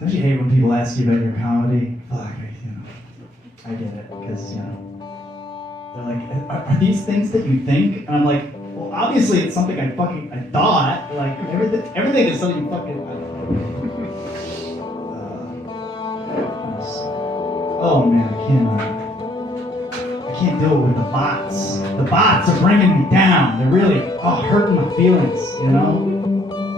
Don't you hate when people ask you about your comedy? Fuck, I get it, because, they're like, are these things that you think? And I'm like, well, obviously it's something I thought. Like, everything is something you fucking, I don't know. Oh man, I can't deal with the bots. The bots are bringing me down. They're really, hurting my feelings,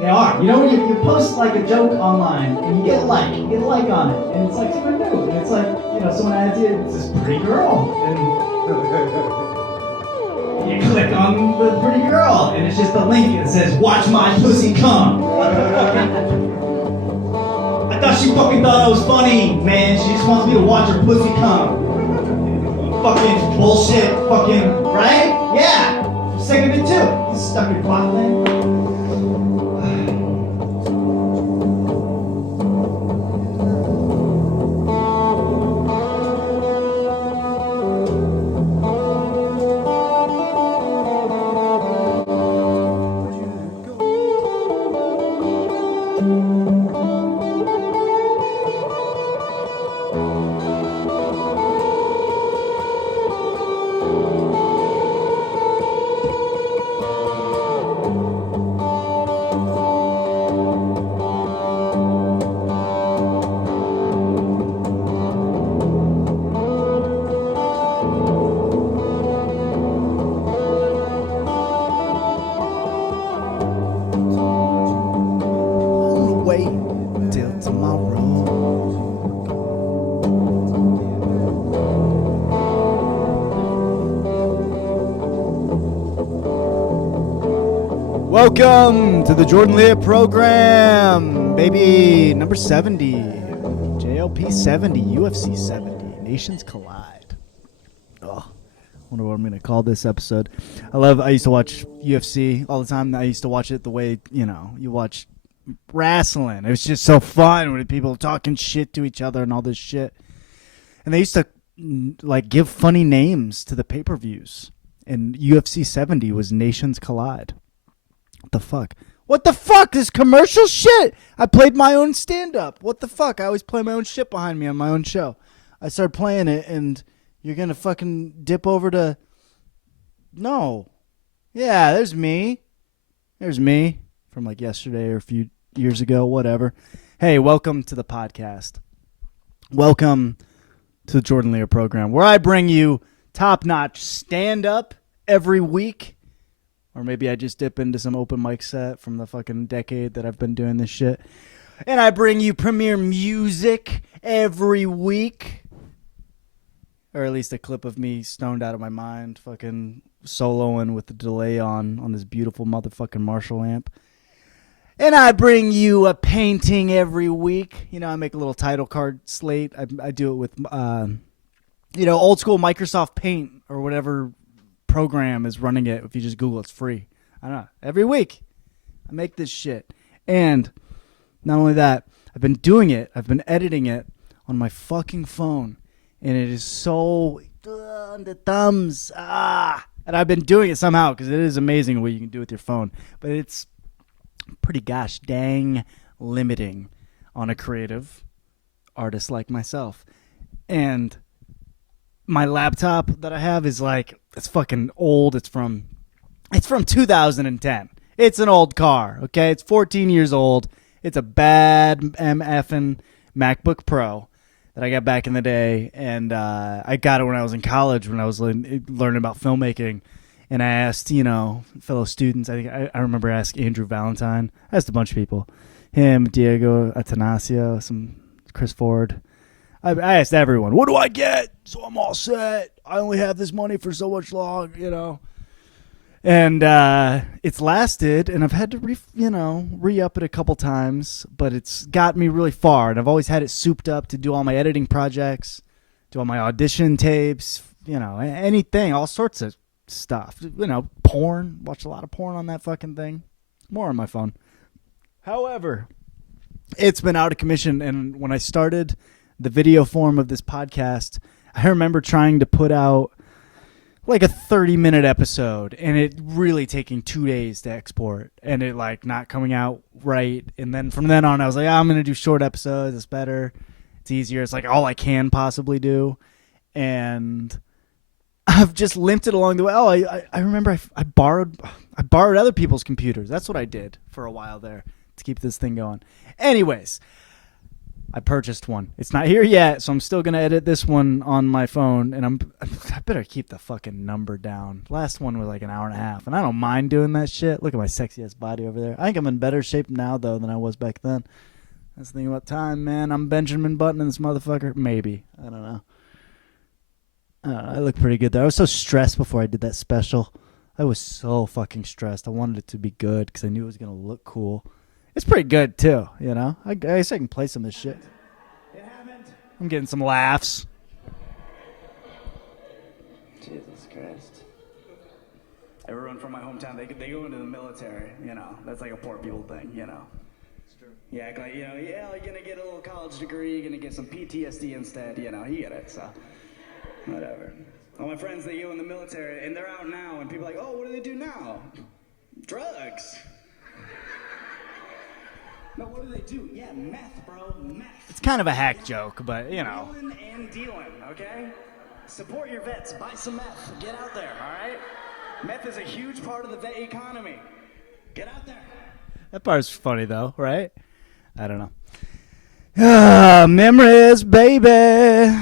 They are. When you post like a joke online and you get a like on it, and it's like super new, and it's like, someone adds you, it's this pretty girl, and you click on the pretty girl, and it's just a link that says, watch my pussy come. What the fuck? I thought she fucking thought I was funny, man. She just wants me to watch her pussy come. Fucking bullshit, fucking, right? Yeah. I'm sick of it too. He's stuck in plot land. Welcome to the Jordan Leer program, baby. Number 70, JLP 70, UFC 70, Nations Collide. Oh, wonder what I'm going to call this episode. I used to watch UFC all the time. I used to watch it the way, you watch wrestling. It was just so fun when people talking shit to each other and all this shit. And they used to, give funny names to the pay-per-views. And UFC 70 was Nations Collide. What the fuck? This commercial shit. I played my own stand-up. What the fuck? I always play my own shit behind me on my own show. I started playing it, and you're going to fucking dip over to... No. Yeah, there's me. There's me from yesterday or a few years ago, whatever. Hey, welcome to the podcast. Welcome to the Jordan Leer program, where I bring you top-notch stand-up every week. Or maybe I just dip into some open mic set from the fucking decade that I've been doing this shit. And I bring you premiere music every week. Or at least a clip of me stoned out of my mind, fucking soloing with the delay on this beautiful motherfucking Marshall amp. And I bring you a painting every week. I make a little title card slate. I do it with, old school Microsoft Paint or whatever program is running it. If you just Google, it's free. I don't know. Every week I make this shit. And not only that, I've been doing it. I've been editing it on my fucking phone. And it is so on the thumbs. And I've been doing it somehow because it is amazing what you can do with your phone. But it's pretty gosh dang limiting on a creative artist like myself. And my laptop that I have is it's fucking old. It's from 2010. It's an old car, okay? It's 14 years old. It's a bad MFing MacBook Pro that I got back in the day, and I got it when I was in college when I was learning about filmmaking, and I asked, fellow students. I remember asking Andrew Valentine. I asked a bunch of people. Him, Diego Atanasio, some Chris Ford. I asked everyone, what do I get? So I'm all set. I only have this money for so much long, And it's lasted, and I've had to re-up it a couple times, but it's got me really far. And I've always had it souped up to do all my editing projects, do all my audition tapes, anything, all sorts of stuff. Porn. Watch a lot of porn on that fucking thing. More on my phone. However, it's been out of commission, and when I started the video form of this podcast, I remember trying to put out like a 30-minute episode, and it really taking 2 days to export, and it like not coming out right. And then from then on, I was like, I'm gonna do short episodes. It's better. It's easier. It's like all I can possibly do, and I've just limped it along the way. Oh, I remember I borrowed other people's computers. That's what I did for a while there to keep this thing going. Anyways, I purchased one. It's not here yet, so I'm still gonna edit this one on my phone, and I better keep the fucking number down. Last one was like an hour and a half, and I don't mind doing that shit. Look at my sexy ass body over there. I think I'm in better shape now though than I was back then. That's the thing about time, man. I'm Benjamin Button in this motherfucker. Maybe. I don't know. I look pretty good there. I was so stressed before I did that special. I was so fucking stressed. I wanted it to be good because I knew it was going to look cool. It's pretty good, too, you know? I guess I can play some of this shit. It happened. I'm getting some laughs. Jesus Christ. Everyone from my hometown, they go into the military, you know? That's like a poor people thing, you know? It's true. Yeah, like, you know, yeah, you're going to get a little college degree, you're going to get some PTSD instead, you know? You get it, so... Whatever. All my friends, they go in the military, and they're out now, and people are like, oh, what do they do now? Drugs. No, what do they do? Yeah, meth, bro, meth. It's kind of a hack joke, but, you know. Wheeling and dealing, okay? Support your vets. Buy some meth. Get out there, all right? Meth is a huge part of the vet economy. Get out there. That part's funny, though, right? I don't know. Memories, baby.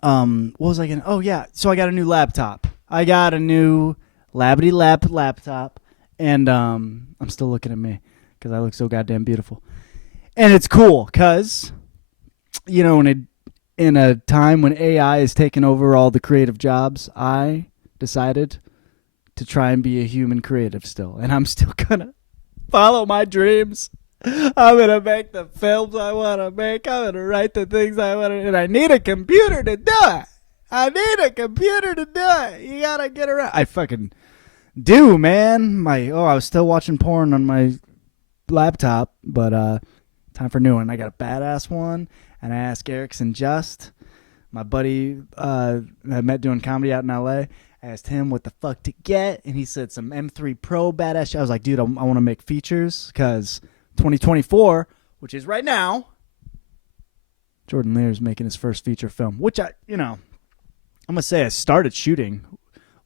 What was I gonna? Oh yeah, so I got a new laptop. I got a new Labbity Lap laptop, and I'm still looking at me because I look so goddamn beautiful, and it's cool because, you know, in a time when AI is taking over all the creative jobs, I decided to try and be a human creative still, and I'm still gonna follow my dreams. I'm going to make the films I want to make. I'm going to write the things I want to, and I need a computer to do it. I need a computer to do it. You got to get around. I fucking do, man. I was still watching porn on my laptop, but time for a new one. I got a badass one, and I asked Erickson Just, my buddy I met doing comedy out in L.A., I asked him what the fuck to get, and he said some M3 Pro badass shit. I was like, dude, I want to make features because 2024, which is right now, Jordan Leer is making his first feature film, which I'm going to say I started shooting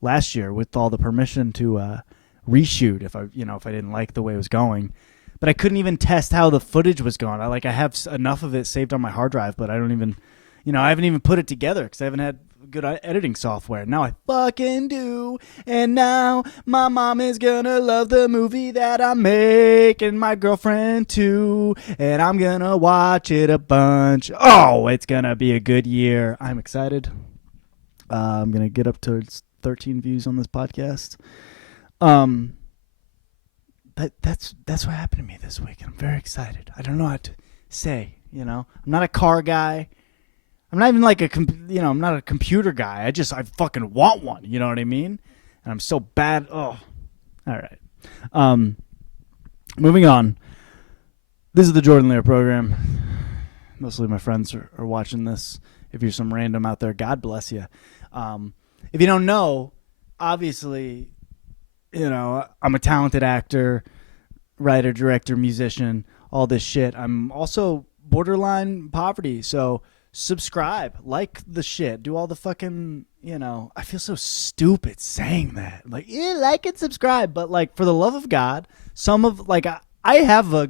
last year with all the permission to reshoot if I didn't like the way it was going. But I couldn't even test how the footage was going. I have enough of it saved on my hard drive, but I don't even, I haven't even put it together because I haven't had good editing software. Now I fucking do. And now my mom is gonna love the movie that I make, and my girlfriend too, and I'm gonna watch it a bunch. Oh, it's gonna be a good year. I'm excited. I'm gonna get up to 13 views on this podcast. That's what happened to me this week, and I'm very excited. I don't know what to say. I'm not a car guy. I'm not even like I'm not a computer guy. I fucking want one. You know what I mean? And I'm so bad. Oh, all right. Moving on. This is the Jordan Leer program. Mostly my friends are watching this. If you're some random out there, God bless you. If you don't know, obviously, I'm a talented actor, writer, director, musician, all this shit. I'm also borderline poverty, so subscribe, like the shit, do all the fucking, I feel so stupid saying that. Like, yeah, like and subscribe, but like, for the love of God, I have a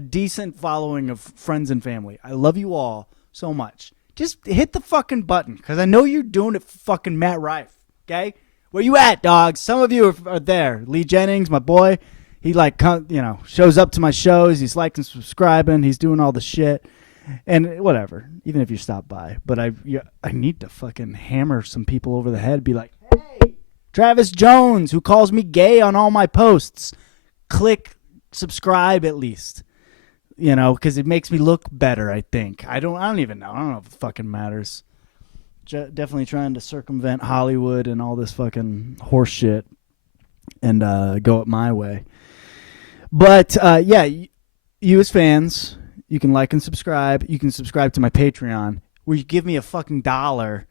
decent following of friends and family. I love you all so much. Just hit the fucking button, because I know you're doing it for fucking Matt Rife, okay? Where you at, dogs? Some of you are there. Lee Jennings, my boy, he shows up to my shows. He's liking, subscribing. He's doing all the shit. And whatever, even if you stop by. But I need to fucking hammer some people over the head. Be like, hey, Travis Jones, who calls me gay on all my posts, click subscribe at least. Because it makes me look better, I think. I don't even know. I don't know if it fucking matters. Definitely trying to circumvent Hollywood and all this fucking horse shit and go it my way. But, you as fans, you can like and subscribe. You can subscribe to my Patreon, where you give me a fucking $1,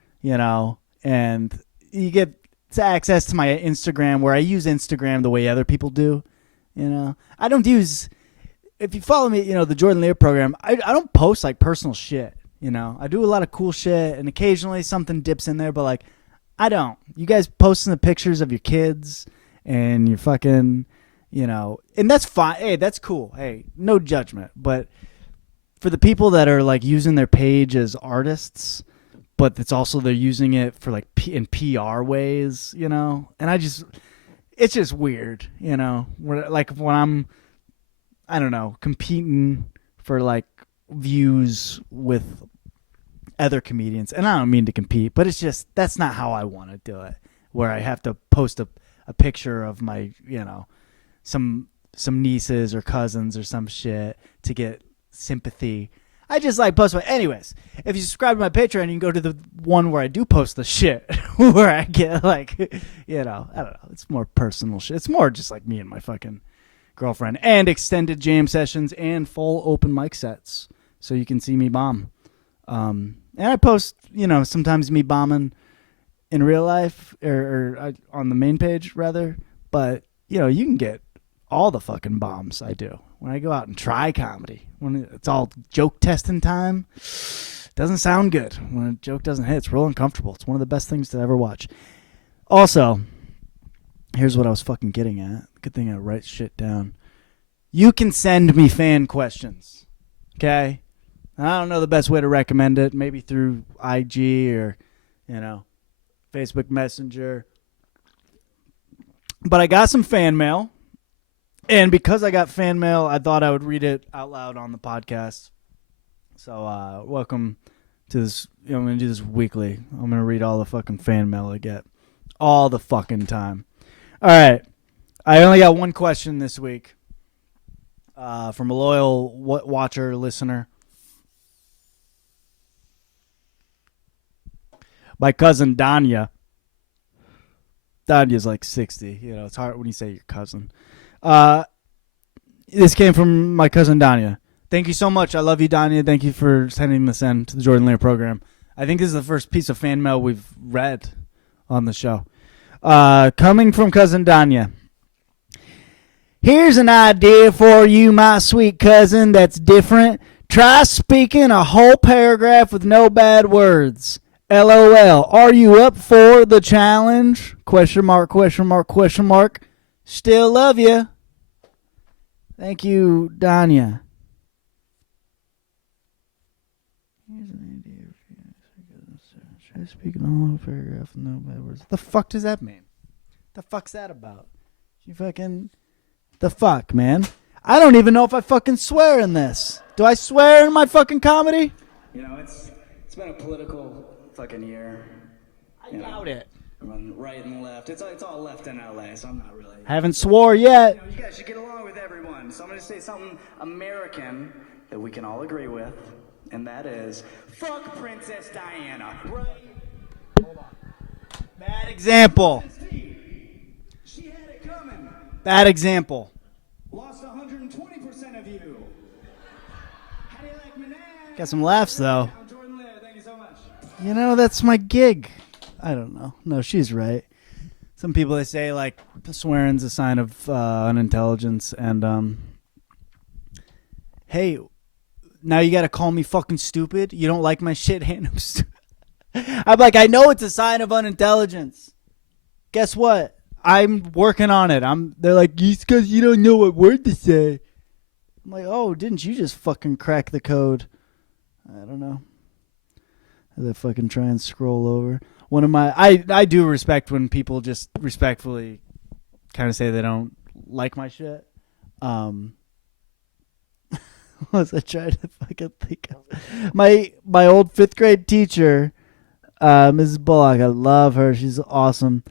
and, you get access to my Instagram, where I use Instagram the way other people do. You know, I don't use. If you follow me, the Jordan Leer program, I don't post like personal shit. I do a lot of cool shit, and occasionally something dips in there, but like, I don't. You guys posting the pictures of your kids and your fucking, and that's fine. Hey, that's cool. Hey, no judgment. But for the people that are like using their page as artists, but it's also they're using it for like in PR ways, and it's just weird, like when I'm, I don't know, competing for like views with other comedians, and I don't mean to compete, but it's just that's not how I want to do it, where I have to post a picture of my some nieces or cousins or some shit to get sympathy. I just like post my anyways. If you subscribe to my Patreon, you can go to the one where I do post the shit where I get like I don't know, it's more personal shit. It's more just like me and my fucking girlfriend, and extended jam sessions and full open mic sets, so you can see me bomb. And I post, sometimes me bombing in real life or on the main page rather. But, you can get all the fucking bombs I do when I go out and try comedy. When it's all joke testing time, doesn't sound good. When a joke doesn't hit, it's real uncomfortable. It's one of the best things to ever watch. Also, here's what I was fucking getting at. Good thing I write shit down. You can send me fan questions, okay? I don't know the best way to recommend it. Maybe through IG or, Facebook Messenger. But I got some fan mail. And because I got fan mail, I thought I would read it out loud on the podcast. So welcome to this. I'm going to do this weekly. I'm going to read all the fucking fan mail I get. All the fucking time. All right. I only got one question this week from a loyal watcher, listener. My cousin Danya. Danya's like 60. It's hard when you say your cousin. This came from my cousin Danya. Thank you so much. I love you, Danya. Thank you for sending this in to the Jordan Leer program. I think this is the first piece of fan mail we've read on the show. Coming from cousin Danya. Here's an idea for you, my sweet cousin, that's different. Try speaking a whole paragraph with no bad words. LOL. Are you up for the challenge? Question mark, question mark, question mark. Still love you. Thank you, Danya. Here's an idea for you. Try speaking a whole paragraph with no bad words. The fuck does that mean? The fuck's that about? You fucking... The fuck, man? I don't even know if I fucking swear in this. Do I swear in my fucking comedy? It's been a political fucking year. I doubt it. Right and left. It's all left in LA, so I'm not really. Haven't swore yet. You guys should get along with everyone. So I'm going to say something American that we can all agree with, and that is, fuck Princess Diana. Right? Hold on. Bad example. She had it coming. Bad example. Lost 120% of you. How do you like me now? Got some laughs, though. I'm Jordan Leer. Thank you so much. That's my gig. I don't know. No, she's right. Some people, they say, like, swearing's a sign of unintelligence. And, hey, now you got to call me fucking stupid? You don't like my shit? I'm like, I know it's a sign of unintelligence. Guess what? I'm working on it. They're like, it's because you don't know what word to say. I'm like, oh, didn't you just fucking crack the code? I don't know. As I fucking try and scroll over. One of my, I do respect when people just respectfully kind of say they don't like my shit. What was I trying to fucking think of? My old 5th grade teacher, Mrs. Bullock, I love her. She's awesome.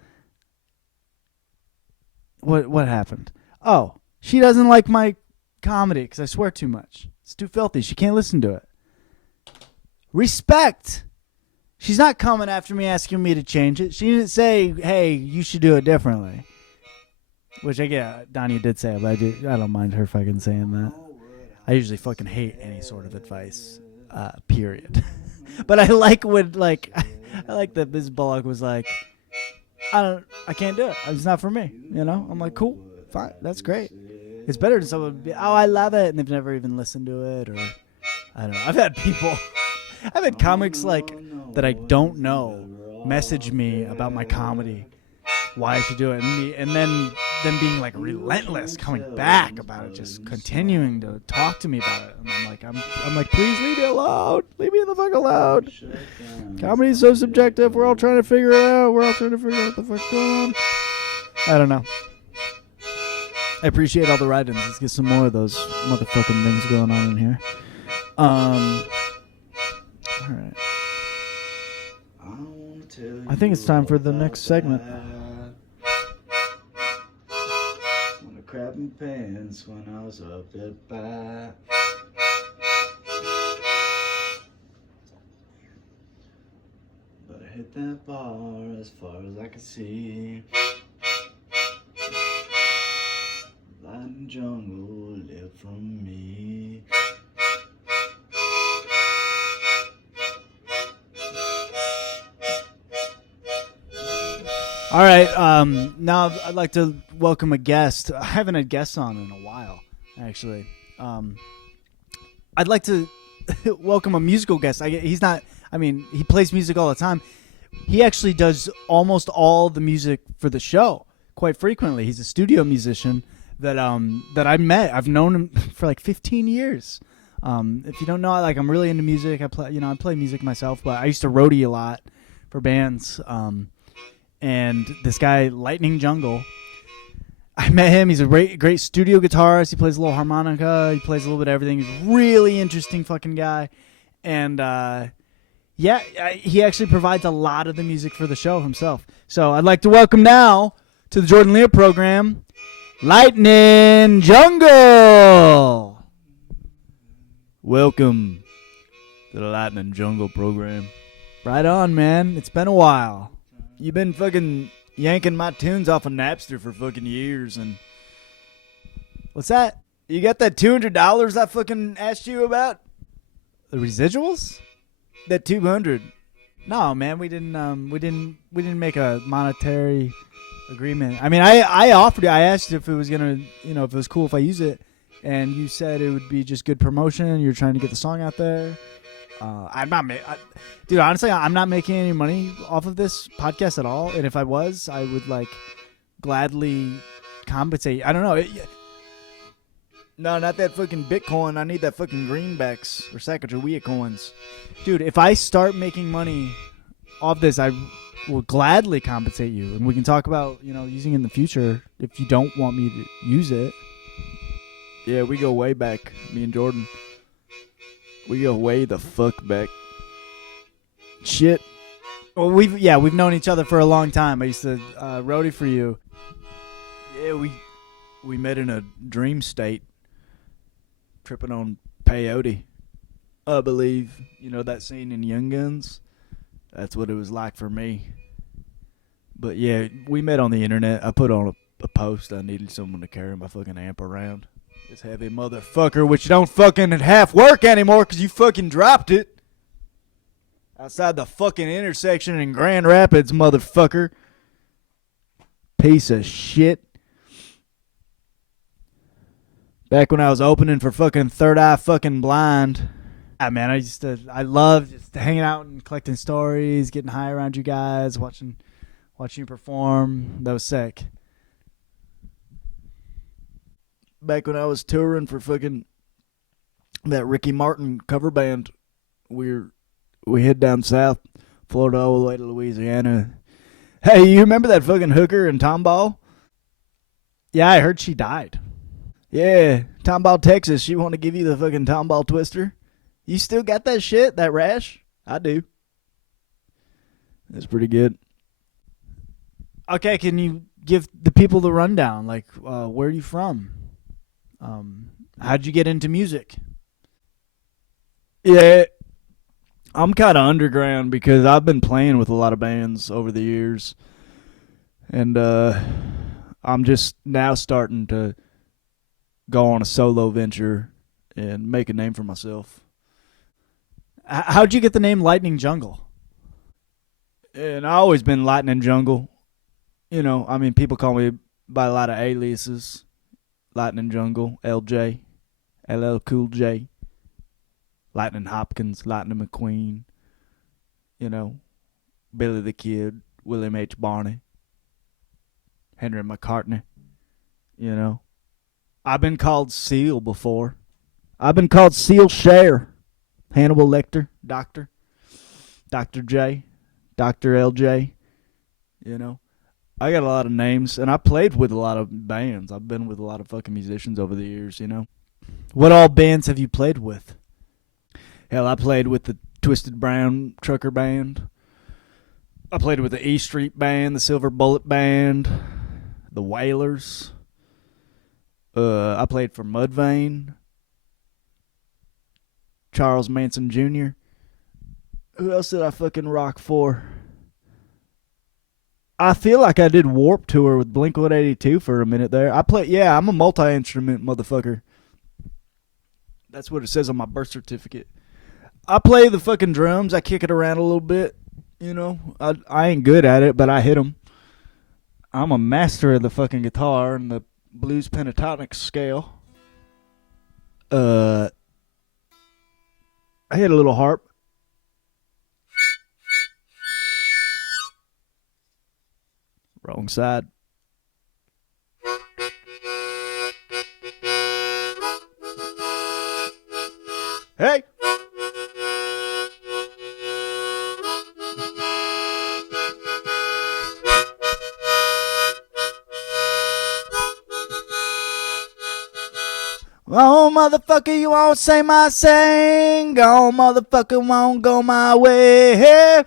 What happened? Oh, she doesn't like my comedy because I swear too much. It's too filthy. She can't listen to it. Respect. She's not coming after me asking me to change it. She didn't say, hey, you should do it differently. Which I get, Donnie did say it, but I don't mind her fucking saying that. I usually fucking hate any sort of advice, period. But I like when, like, I like that Ms. Bullock was like, I can't do it. It's not for me. You know. I'm like, cool, fine, that's great. It's better than someone be, oh, I love it, and they've never even listened to it, or I don't know. I've had people, I've had comics like that I don't know message me about my comedy, why I should do it, and then them being like relentless, coming back about it, just continuing to talk to me about it. And I'm like, please leave me alone. Leave me the fuck alone. Comedy's so subjective. We're all trying to figure it out. We're all trying to figure out what the fuck's going on. I don't know. I appreciate all the write-ins. Let's get some more of those motherfucking things going on in here. All right. I think it's time for the next segment. When I crapped my pants when I was up at bat. But I hit that bar as far as I could see. Lightnin Jungle lived from me. All right. Now I'd like to welcome a guest. I haven't had guests on in a while, actually. I'd like to welcome a musical guest. He plays music all the time. He actually does almost all the music for the show quite frequently. He's a studio musician that I met. I've known him for like 15 years. If you don't know, like, I'm really into music. I play music myself, but I used to roadie a lot for bands. And this guy, Lightnin Jungle, I met him. He's a great studio guitarist. He plays a little harmonica. He plays a little bit of everything. He's a really interesting fucking guy. And he actually provides a lot of the music for the show himself. So I'd like to welcome now to the Jordan Leer program, Lightnin Jungle. Welcome to the Lightnin Jungle program. Right on, man. It's been a while. You've been fucking yanking my tunes off of Napster for fucking years, and what's that? You got that $200 I fucking asked you about? The residuals? That $200? No, man, we didn't make a monetary agreement. I mean, I offered it. I asked if it was gonna, if it was cool if I use it, and you said it would be just good promotion. You're trying to get the song out there. Dude, honestly, I'm not making any money off of this podcast at all. And if I was, I would gladly compensate. I don't know. No, not that fucking Bitcoin. I need that fucking greenbacks or Sacagawea coins. Dude, if I start making money off this, I will gladly compensate you. And we can talk about, using it in the future if you don't want me to use it. Yeah, we go way back, me and Jordan. We go way the fuck back. Shit. Well, we've known each other for a long time. I used to roadie for you. Yeah, we met in a dream state, tripping on peyote, I believe. You know that scene in Young Guns? That's what it was like for me. But yeah, we met on the internet. I put on a post. I needed someone to carry my fucking amp around. This heavy motherfucker, which don't fucking half work anymore because you fucking dropped it. Outside the fucking intersection in Grand Rapids, motherfucker. Piece of shit. Back when I was opening for fucking Third Eye fucking Blind. Ah, man, I love just hanging out and collecting stories, getting high around you guys, watching you perform. That was sick. Back when I was touring for fucking that Ricky Martin cover band, we hid down south, Florida all the way to Louisiana. Hey, you remember that fucking hooker in Tomball? Yeah, I heard she died. Yeah, Tomball, Texas. She want to give you the fucking Tomball twister. You still got that shit, that rash? I do. That's pretty good. Okay, can you give the people the rundown? Where are you from? How'd you get into music? Yeah, I'm kind of underground because I've been playing with a lot of bands over the years. And I'm just now starting to go on a solo venture and make a name for myself. How'd you get the name Lightnin Jungle? And I always been Lightnin Jungle. I mean, people call me by a lot of aliases. Lightnin Jungle, LJ, LL Cool J, Lightnin Hopkins, Lightnin McQueen, Billy the Kid, William H. Barney, Henry McCartney, I've been called Seal before. I've been called Seal Cher, Hannibal Lecter, Dr. J, Dr. LJ, I got a lot of names, and I played with a lot of bands. I've been with a lot of fucking musicians over the years, What all bands have you played with? Hell, I played with the Twisted Brown Trucker Band. I played with the E Street Band, the Silver Bullet Band, the Wailers. I played for Mudvayne, Charles Manson Jr. Who else did I fucking rock for? I feel like I did Warped Tour with Blink-182 for a minute there. I'm a multi-instrument motherfucker. That's what it says on my birth certificate. I play the fucking drums. I kick it around a little bit. I ain't good at it, but I hit them. I'm a master of the fucking guitar and the blues pentatonic scale. I hit a little harp. Wrong side. Hey! Oh, motherfucker, you won't say my saying. Oh, motherfucker, won't go my way.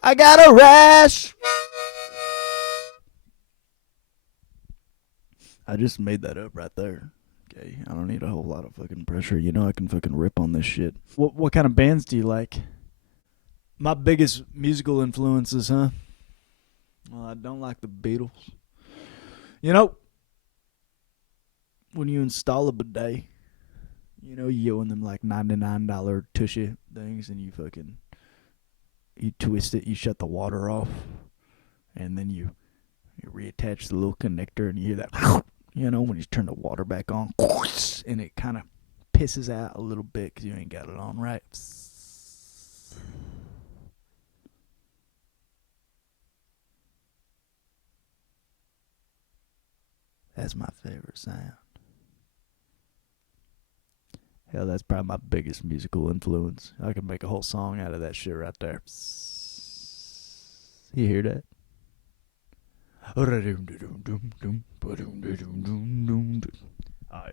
I got a rash. I just made that up right there. Okay, I don't need a whole lot of fucking pressure. I can fucking rip on this shit. What kind of bands do you like? My biggest musical influences, huh? Well, I don't like the Beatles. When you install a bidet, you own them like $99 tushy things, and you twist it, you shut the water off, and then you reattach the little connector, and you hear that, when you turn the water back on, and it kind of pisses out a little bit because you ain't got it on right. That's my favorite sound. Hell, that's probably my biggest musical influence. I can make a whole song out of that shit right there. You hear that? I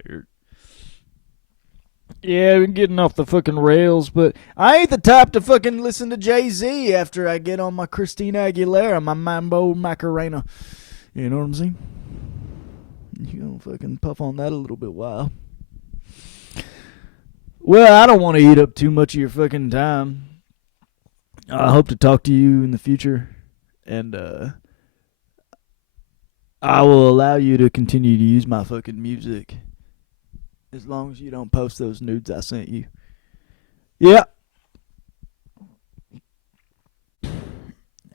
heard. Yeah, we're getting off the fucking rails, but I ain't the type to fucking listen to Jay-Z after I get on my Christina Aguilera, my Mambo Macarena. You know what I'm saying? You gonna fucking puff on that a little bit while. Well, I don't want to eat up too much of your fucking time. I hope to talk to you in the future, and I will allow you to continue to use my fucking music as long as you don't post those nudes I sent you. Yeah.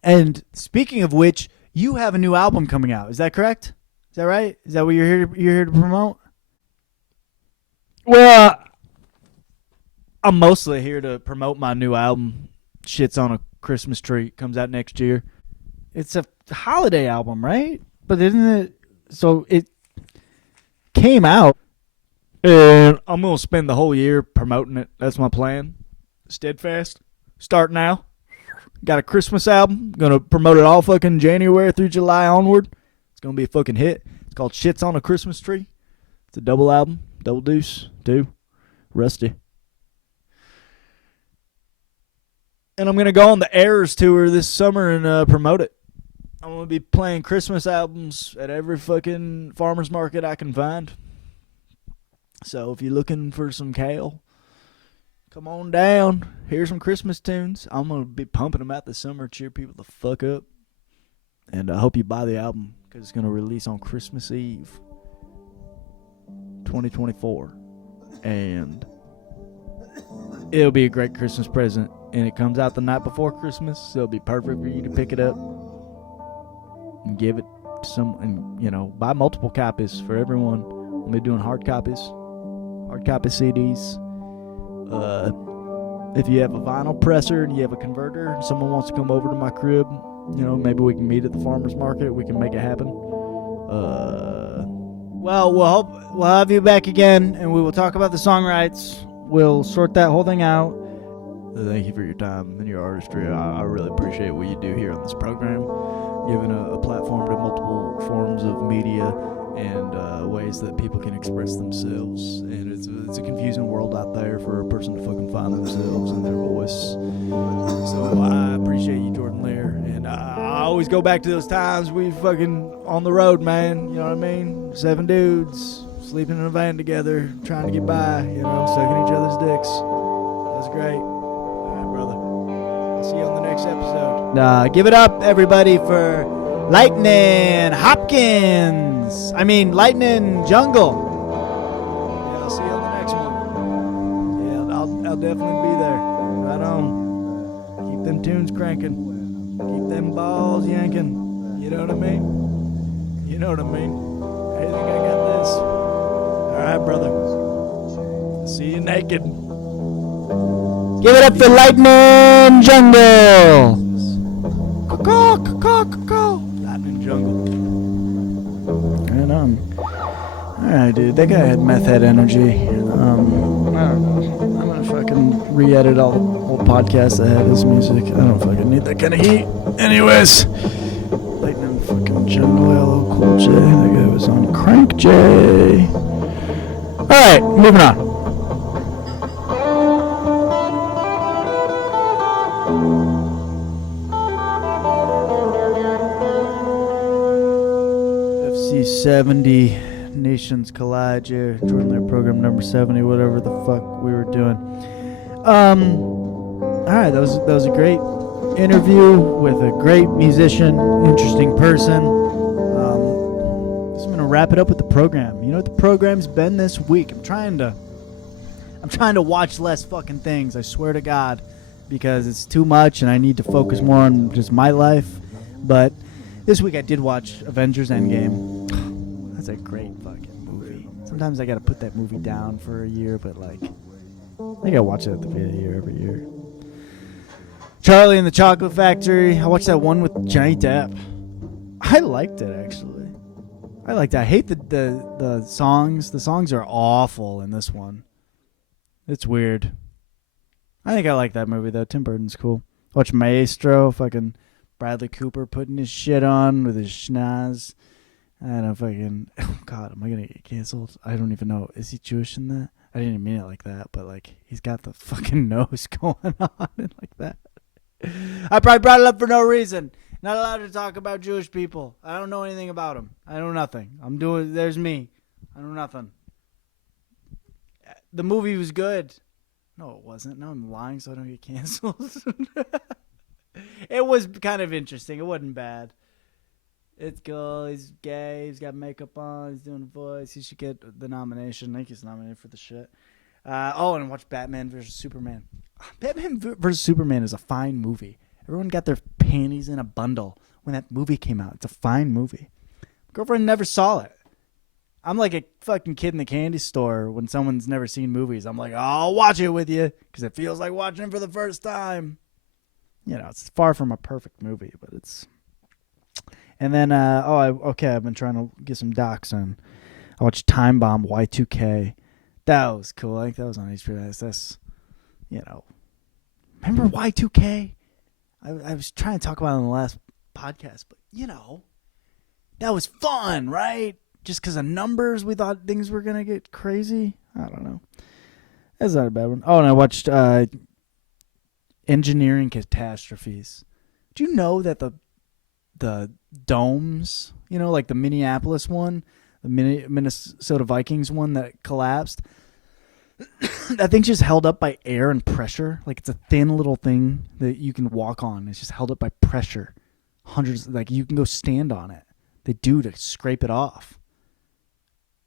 And speaking of which, you have a new album coming out. Is that correct? Is that right? Is that what you're here to promote? Well, I'm mostly here to promote my new album, Shit's on a Christmas Tree. Comes out next year. It's a holiday album, right? But isn't it? So it came out, and I'm going to spend the whole year promoting it. That's my plan. Steadfast. Start now. Got a Christmas album. Going to promote it all fucking January through July onward. It's going to be a fucking hit. It's called Shit's on a Christmas Tree. It's a double album. Double deuce. 2. Rusty. And I'm going to go on the Errors tour this summer and promote it. I'm going to be playing Christmas albums at every fucking farmer's market I can find. So if you're looking for some kale, come on down. Here's some Christmas tunes. I'm going to be pumping them out this summer, cheer people the fuck up. And I hope you buy the album because it's going to release on Christmas Eve 2024. And it'll be a great Christmas present and it comes out the night before Christmas, so it'll be perfect for you to pick it up and give it to someone. You know, buy multiple copies for everyone. We'll be doing hard copy CDs. If you have a vinyl presser and you have a converter, and someone wants to come over to my crib, you know, maybe we can meet at the farmer's market. We can make it happen. Well, we'll have you back again, and we will talk about the song rights. We'll sort that whole thing out. Thank you for your time and your artistry. I really appreciate what you do here on this program, giving a platform to multiple forms of media and ways that people can express themselves. And it's a confusing world out there for a person to fucking find themselves and their voice. So I appreciate you, Jordan Leer. And I always go back to those times we fucking on the road, man. You know what I mean? 7 dudes sleeping in a van together, trying to get by, you know, sucking each other's dicks. That's great. All right, brother. I'll see you on the next episode. Give it up, everybody, for Lightnin Jungle. Yeah, I'll see you on the next one. Yeah, I'll definitely be there. Right on. Keep them tunes cranking. Keep them balls yanking. You know what I mean? You know what I mean? I think I got this. All right, brother. See you naked. Give it up for Lightnin Jungle. Lightnin Jungle. Right on. Alright, dude. That guy had meth head energy. I don't know. I'm gonna fucking re-edit all the whole podcast that had his music. I don't fucking need that kind of heat. Anyways. Lightnin fucking Jungle, LL Cool J. That guy was on Crank J. Alright, moving on. FC70 Nations Collide, Jordan Leer program number 70, whatever the fuck we were doing. Alright, that was a great interview with a great musician, interesting person. Just gonna wrap it up with the program. You know what the program's been this week? I'm trying to watch less fucking things, I swear to God, because it's too much and I need to focus more on just my life. But this week I did watch Avengers Endgame. That's a great fucking movie. Sometimes I gotta put that movie down for a year, but like, I gotta watch it at the beginning of the year every year. Charlie and the Chocolate Factory. I watched that one with Johnny Depp. I liked it, actually. I liked it. I hate the songs. The songs are awful in this one. It's weird. I think I like that movie, though. Tim Burton's cool. Watch Maestro. Fucking Bradley Cooper putting his shit on with his schnoz. I don't fucking... Oh, God, am I going to get canceled? I don't even know. Is he Jewish in that? I didn't even mean it like that, but, like, he's got the fucking nose going on and like that. I probably brought it up for no reason. Not allowed to talk about Jewish people. I don't know anything about them. I know nothing. There's me. I know nothing. The movie was good. No, it wasn't. Now I'm lying so I don't get canceled. It was kind of interesting. It wasn't bad. It's cool. He's gay. He's got makeup on. He's doing a voice. He should get the nomination. I think he's nominated for the shit. And watch Batman vs. Superman. Batman vs. Superman is a fine movie. Everyone got their panties in a bundle when that movie came out. It's a fine movie. My girlfriend never saw it. I'm like a fucking kid in the candy store when someone's never seen movies. I'm like, oh, I'll watch it with you because it feels like watching it for the first time. You know, it's far from a perfect movie, but it's... And then, I've been trying to get some docs on. I watched Time Bomb Y2K. That was cool. I think that was on HBO. That's, you know. Remember Y2K? I was trying to talk about it on the last podcast, but, you know, that was fun, right? Just because of numbers, we thought things were going to get crazy. I don't know. That's not a bad one. Oh, and I watched Engineering Catastrophes. Do you know that the domes, you know, like the Minneapolis one, the Minnesota Vikings one that collapsed, that thing's just held up by air and pressure. Like, it's a thin little thing that you can walk on. It's just held up by pressure. Like, you can go stand on it. They do to scrape it off.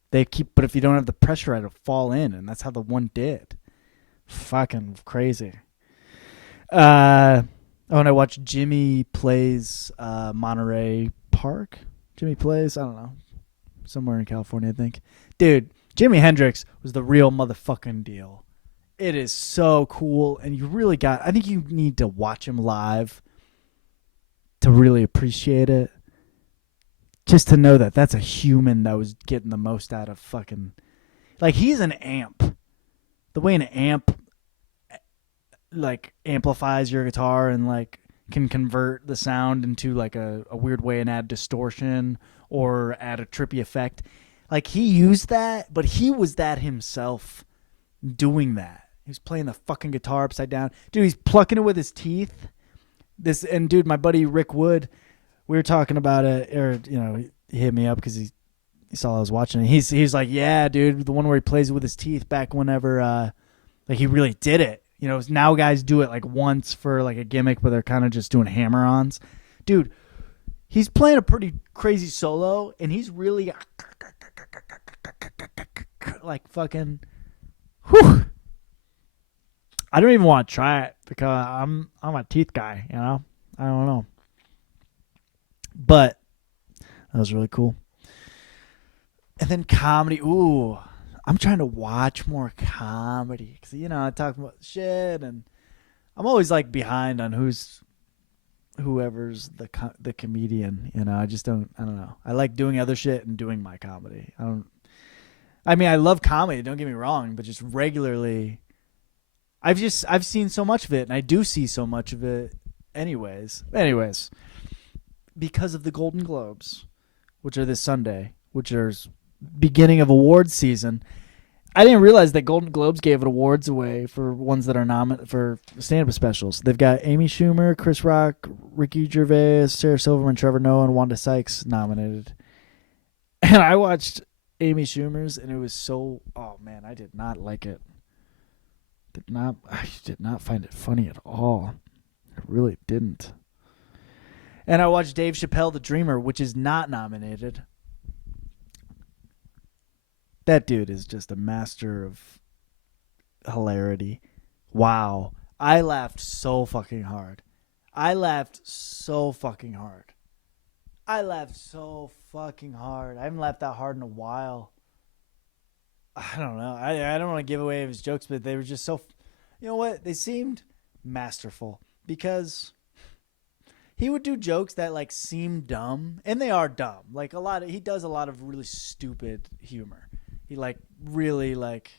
But if you don't have the pressure, it'll fall in, and that's how the one did. Fucking crazy. When I watched Jimmy Plays Monterey Park. Jimmy Plays, I don't know. Somewhere in California, I think. Dude, Jimi Hendrix was the real motherfucking deal. It is so cool, and you really I think you need to watch him live to really appreciate it. Just to know that that's a human that was getting the most out of fucking... Like, he's an amp. The way an amp, like, amplifies your guitar and, like, can convert the sound into, like, a weird way and add distortion or add a trippy effect. Like, he used that, but he was that himself doing that. He was playing the fucking guitar upside down. Dude, he's plucking it with his teeth. And dude, my buddy Rick Wood, we were talking about it, or, you know, he hit me up because he saw I was watching it. He's like, yeah, dude, the one where he plays it with his teeth back whenever, like, he really did it. You know, now guys do it, like, once for, like, a gimmick, but they're kind of just doing hammer-ons. Dude, he's playing a pretty crazy solo, and he's really, like, fucking, whew. I don't even want to try it because I'm a teeth guy, you know? I don't know. But that was really cool. And then comedy. Ooh, I'm trying to watch more comedy because, you know, I talk about shit, and I'm always, like, behind on whoever's the comedian. You know, I don't know. I like doing other shit and doing my comedy. I mean, I love comedy. Don't get me wrong, but just regularly. I've seen so much of it, and I do see so much of it anyways, because of the Golden Globes, which are this Sunday, which is beginning of awards season. I didn't realize that Golden Globes gave awards away for ones that are nominated for stand-up specials. They've got Amy Schumer, Chris Rock, Ricky Gervais, Sarah Silverman, Trevor Noah, and Wanda Sykes nominated. And I watched Amy Schumer's, and it was so, oh man, I did not like it. I did not find it funny at all. I really didn't. And I watched Dave Chappelle, The Dreamer, which is not nominated. That dude is just a master of hilarity. Wow. I laughed so fucking hard. I haven't laughed that hard in a while. I don't know. I don't want to give away his jokes, but they were just so... You know what? They seemed masterful because he would do jokes that, like, seem dumb, and they are dumb. Like, he does a lot of really stupid humor. He, like, really, like,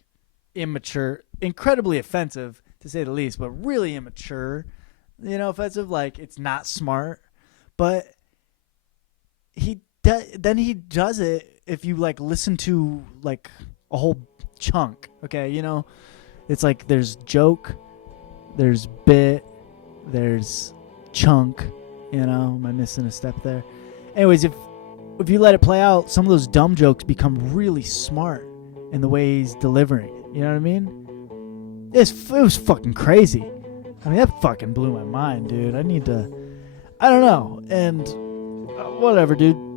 immature, incredibly offensive, to say the least, but really immature, you know, offensive. Like, it's not smart, but then he does it if you, like, listen to, like, a whole chunk, okay? You know, it's like there's joke, there's bit, there's chunk, you know? Am I missing a step there? Anyways, if you let it play out, some of those dumb jokes become really smart in the way he's delivering it. You know what I mean? It was fucking crazy. I mean, that fucking blew my mind, dude. I don't know. And whatever, dude.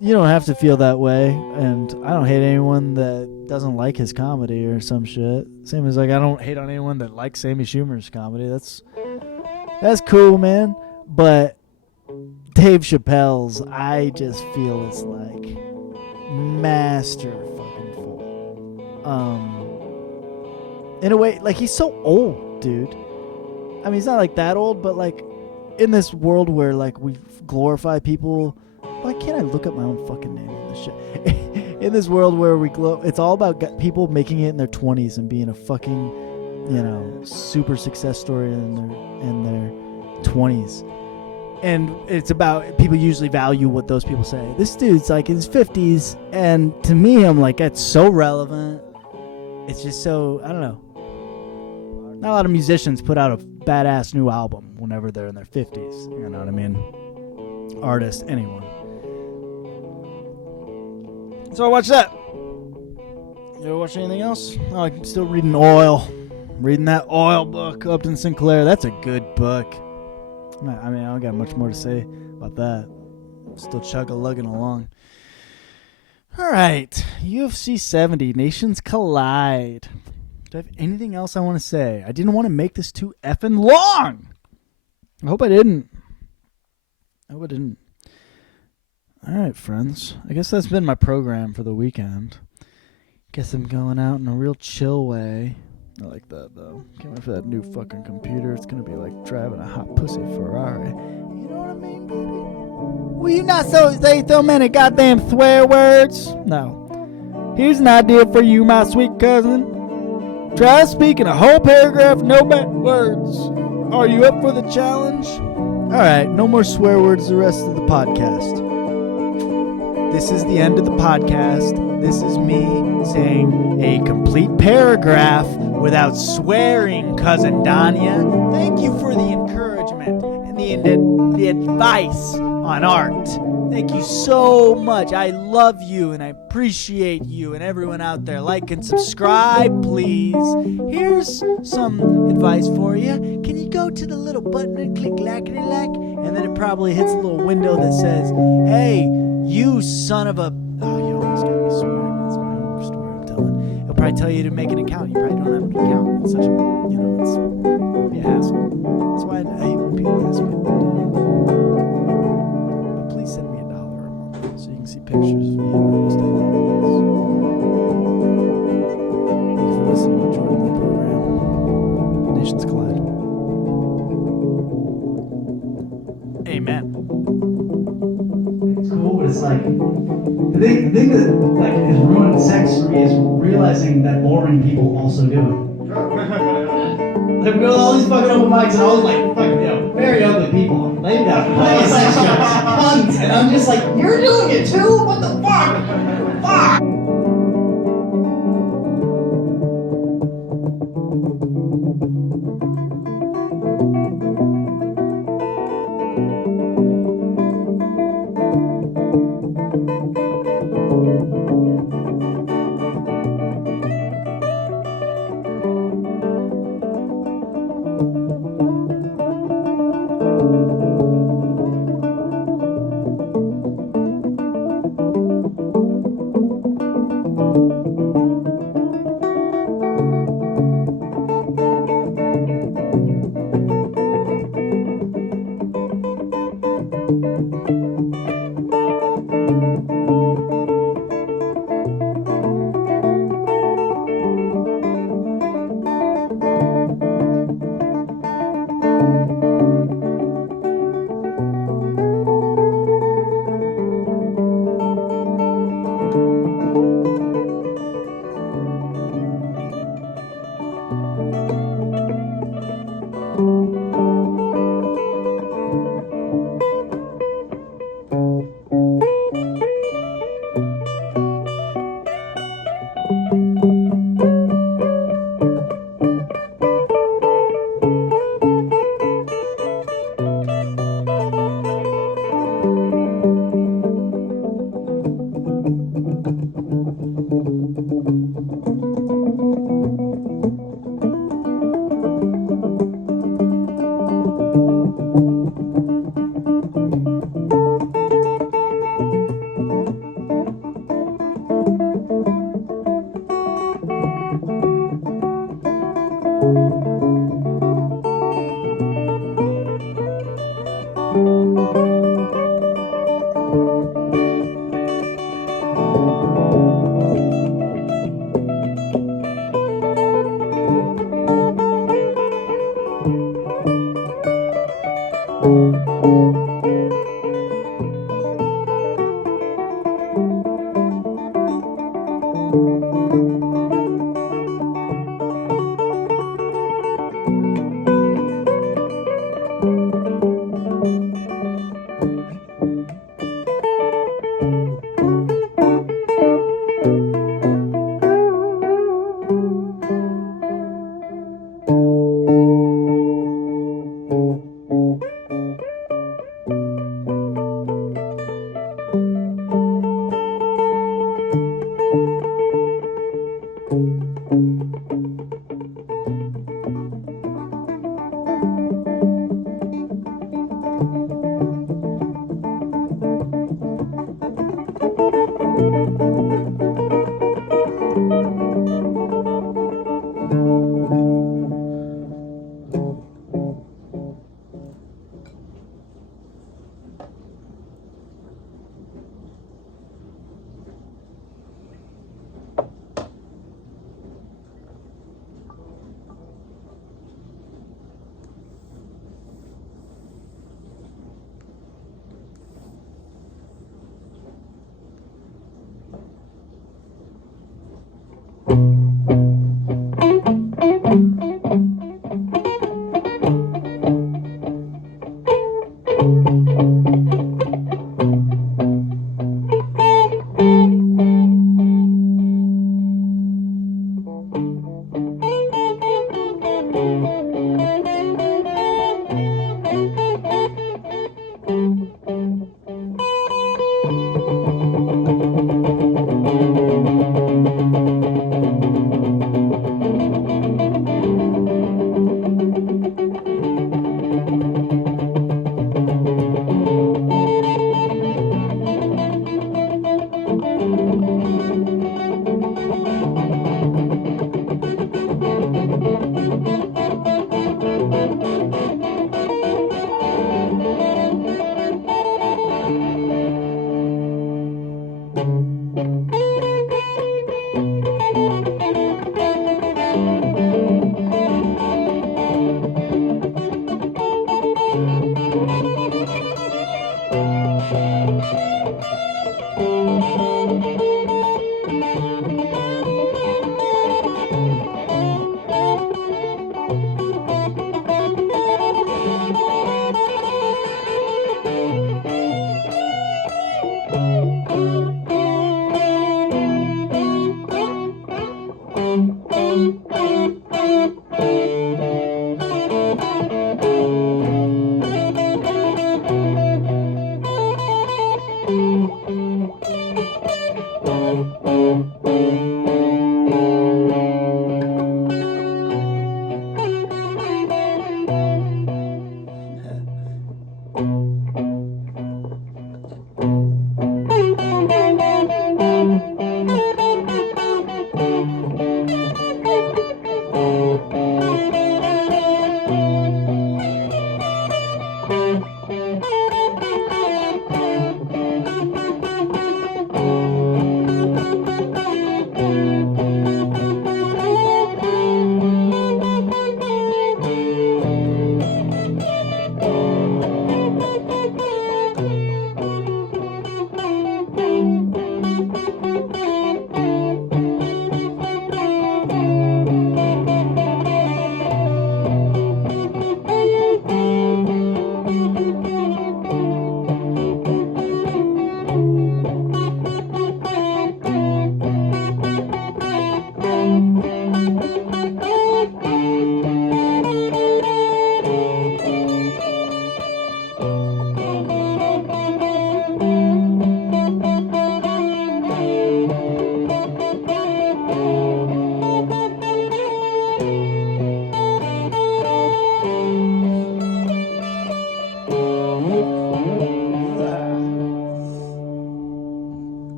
You don't have to feel that way, and I don't hate anyone that doesn't like his comedy or some shit. Same as, like, I don't hate on anyone that likes Amy Schumer's comedy. That's cool, man. But Dave Chappelle's, I just feel it's like master fucking full. In a way, like, he's so old, dude. I mean, he's not like that old, but, like, in this world where, like, we glorify people. Why can't I look up my own fucking name on this shit? In this world where it's all about people making it in their 20s and being a fucking, you know, super success story in their 20s. And it's about, people usually value what those people say. This dude's like in his 50s, and to me, I'm like, that's so relevant. It's just so, I don't know. Not a lot of musicians put out a badass new album whenever they're in their 50s. You know what I mean? Artist, anyone. So I watched that. You ever watch anything else? Oh, I'm still reading Oil. Reading that Oil book, Upton Sinclair. That's a good book. I mean, I don't got much more to say about that. I'm still chug-a-lugging along. All right. UFC 70, Nations Collide. Do I have anything else I want to say? I didn't want to make this too effing long. I hope I didn't. All right, friends. I guess that's been my program for the weekend. Guess I'm going out in a real chill way. I like that, though. Can't wait for that new fucking computer. It's going to be like driving a hot pussy Ferrari. You know what I mean, baby? Will you not say so many goddamn swear words? No. Here's an idea for you, my sweet cousin. Try speaking a whole paragraph, no bad words. Are you up for the challenge? Alright, no more swear words the rest of the podcast. This is the end of the podcast. This is me saying a complete paragraph without swearing, Cousin Danya. Thank you for the encouragement and the advice on art. Thank you so much. I love you and I appreciate you and everyone out there. Like and subscribe, please. Here's some advice for you. Can you go to the little button and click lackety-lack? And then it probably hits a little window that says, hey, you son of a... Oh, you almost got me swearing. That's my own story I'm telling. It'll probably tell you to make an account. You probably don't have an account. It's such a... You know, it's... Be an asshole. That's why I hate when people ask me to do it. But please send me $1 a month so you can see pictures of me and my mistake. Thank you for listening to the Jordan Leer program. Nations Collide. Amen. It's cool, but it's like the thing that like has ruined sex for me is realizing that boring people also do it. Like we go to all these fucking open mics and all these like fucking very ugly people. They got plenty of sex jokes, tons, and I'm just like, you're doing it too? What the fuck? Fuck!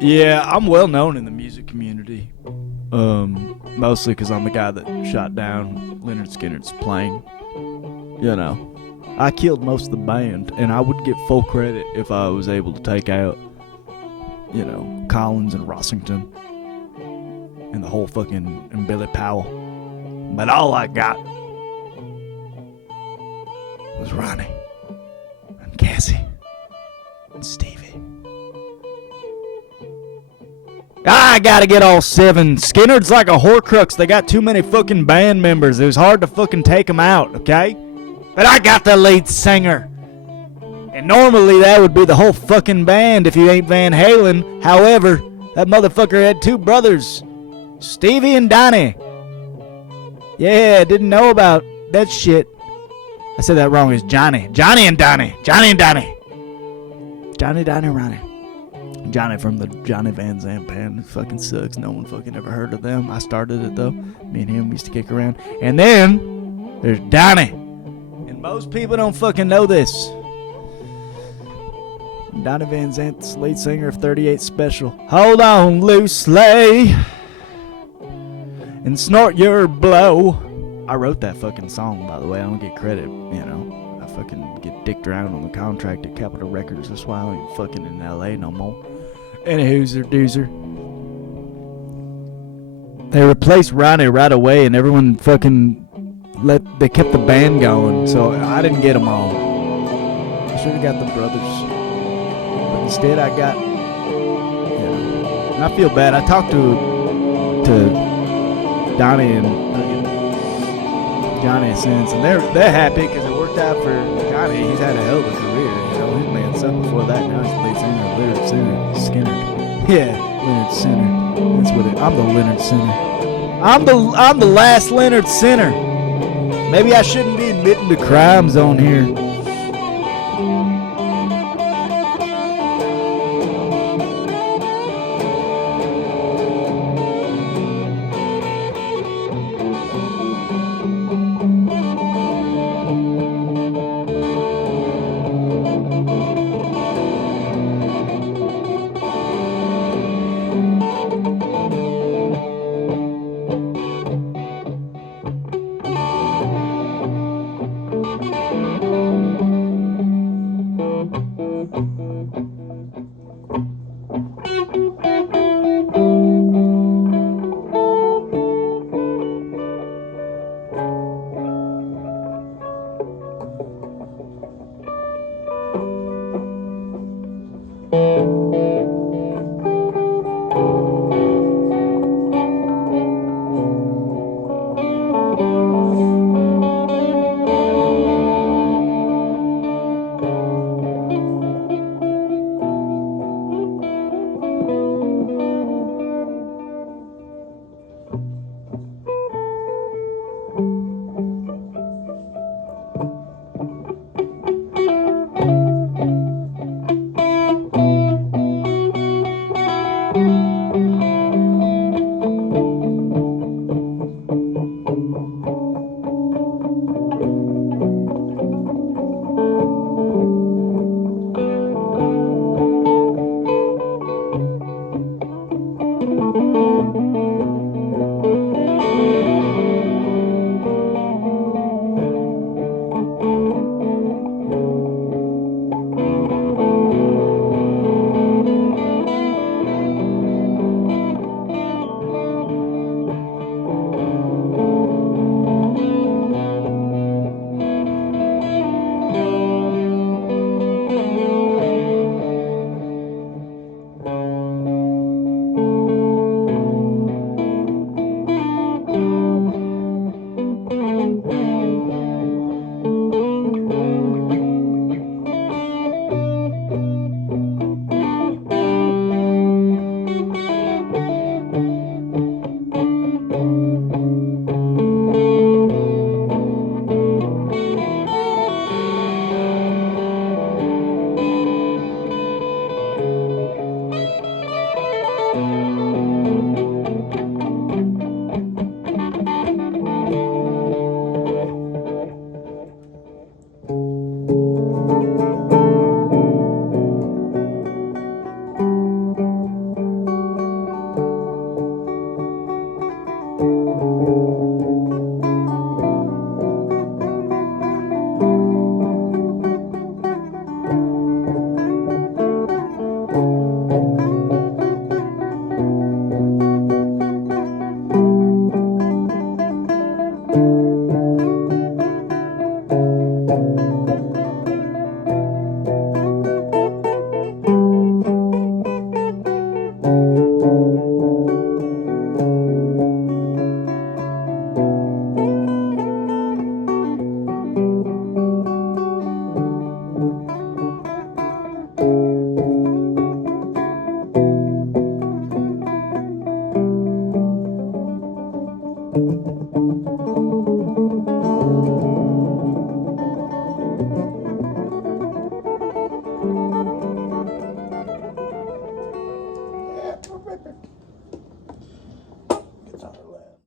Yeah, I'm well known in the music community. Mostly because I'm the guy that shot down Leonard Skinner's plane. You know, I killed most of the band, and I would get full credit if I was able to take out, you know, Collins and Rossington and the whole fucking and Billy Powell. But all I got was Ronnie and Cassie and Stevie. I gotta get all 7. Skinner's like a Horcrux. They got too many fucking band members. It was hard to fucking take them out, okay? But I got the lead singer. And normally that would be the whole fucking band if you ain't Van Halen. However, that motherfucker had 2 brothers, Stevie and Donnie. Yeah, didn't know about that shit. I said that wrong. It's Johnny. Johnny and Donnie. Johnny and Donnie. Johnny, Donnie, Ronnie. Johnny from the Johnny Van Zandt band. It fucking sucks. No one fucking ever heard of them. I started it though. Me and him used to kick around. And then there's Donnie. And most people don't fucking know this. Donnie Van Zandt's lead singer of 38 Special. Hold on loosely and snort your blow. I wrote that fucking song, by the way. I don't get credit, you know. I fucking get dicked around on the contract at Capitol Records. That's why I ain't fucking in LA no more. And a hooser doozer. They replaced Ronnie right away, and everyone fucking they kept the band going, so I didn't get them all. I should have got the brothers. But instead I got, you know, and I feel bad. I talked to Donnie and Johnny since, and they're happy because it worked out for Johnny. He's had a hell of a career, you know. He's man stuff before that. Now he's the lead singer of Leonard Skinner. Yeah, Leonard Sinner. That's what it. I'm the Leonard Sinner. I'm the last Leonard Sinner. Maybe I shouldn't be admitting to crimes on here.